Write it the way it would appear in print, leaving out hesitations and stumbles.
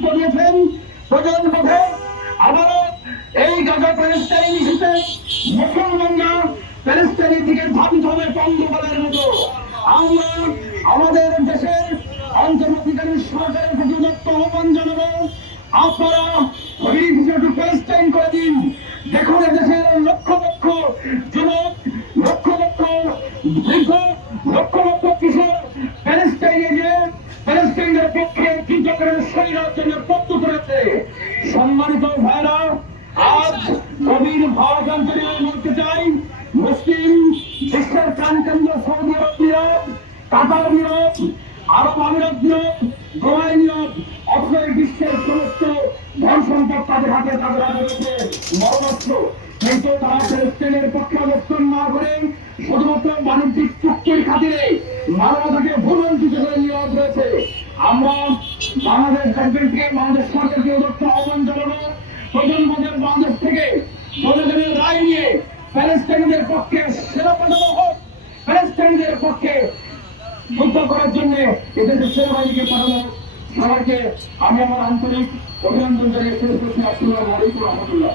সিদ্ধান্ত নিয়েছেন প্রয়োজন বোধে আবারও এই গাজা প্যালেস্টাইন ইস্যুতে মুসলমানরা প্যালেস্টাইনের দিকে ধাবিত হবে পঙ্গপালের মতো। আমরা আমাদের দেশের অন্তর্বর্তীকালীন সরকারের প্রতি উদাত্ত আহ্বান জানাবো, আপনারা বিষয়টি প্যালেস্টাইন করে দিন। দেখুন দেশের লক্ষ লক্ষ যুবক, লক্ষ লক্ষ বৃদ্ধ, লক্ষ লক্ষ কিশোর প্যালেস্টাইনে গিয়ে প্যালেস্টাইনের পক্ষে যুদ্ধ করে শহীদের জন্য প্রস্তুত করেছে। সম্মানিত ভাইরা, আজ গভীর ভাবান্তরে বলতে চাই, মুসলিম বিশ্বের প্রাণকেন্দ্র সৌদি আরব নীরব, কাতার নীরব, আরব আমিরাত নীরব, দুবাই নীরব, অথবা বিশ্বের সমস্ত ধন সম্পদ তাদের হাতে রয়েছে মরণাস্ত্র। কিন্তু তারা প্যালেস্টাইনের পক্ষে অবস্থান না করে শুধুমাত্র বাণিজ্যিক চুক্তির খাতিরে মানবতাকে ভুলঞ্চিত করে নীরব রয়েছে। আমরা বাংলাদেশ গভর্নমেন্টকে, বাংলাদেশ সরকারকে উদাত্ত আহ্বান জানাবো, প্রধানমন্ত্রীর বাংলাদেশ থেকে জনগণের রায় নিয়ে প্যালেস্টাইনদের পক্ষে সেনা পাঠানো হোক, প্যালেস্টাইনদের পক্ষে যুদ্ধ করার জন্য এদেশের সেনাবাহিনীকে পাঠানো। সবাইকে আমি আমার আন্তরিক অভিনন্দন জানিয়ে শেষ করছি। আসসালামু আলাইকুম রহমতুল্লাহ।